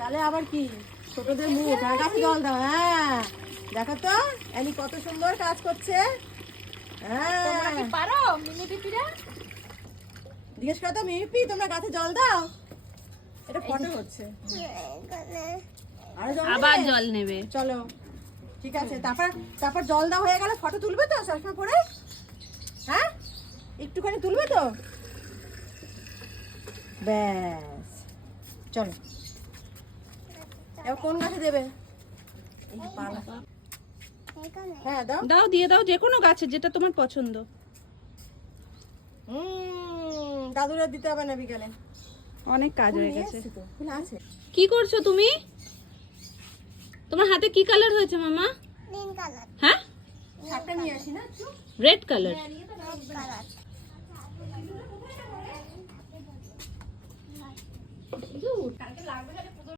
তাহলে আবার কি ছোটদের মুখ আর গাছে জল দাও। হ্যাঁ দেখো তো এলি কত সুন্দর কাজ করছে। হ্যাঁ পারো মিনি পিপিরা? জিজ্ঞেস করো তো মিপি তোমরা গাছে জল দাও। এটা ফটো হচ্ছে। আরো জল আবার নেবে? জল নেবে। চলো ঠিক আছে। তারপর জল দেওয়া হয়ে গেলে ফটো তুলবে তো চশমা পরে? হ্যাঁ একটুখানি তুলবে তো? ব্যাস চলো এবার কোন গাছে দেবে? এই পালা। হ্যাঁ দাও। দাও দিয়ে দাও যে কোনো গাছে যেটা তোমার পছন্দ। দাদুরা দিতে হবে না বিকালে। অনেক কাজ ফুল হয়ে নিয়ে গেছে। এসছি তো, ফুল আছে। কি করছো তুমি? তোমার হাতে কি কালার হয়েছে মামা? নীল কালার। হ্যাঁ শাকটা নিয়ে আসি না একটু? Red colour. Red colour. কালকে লাগবে না।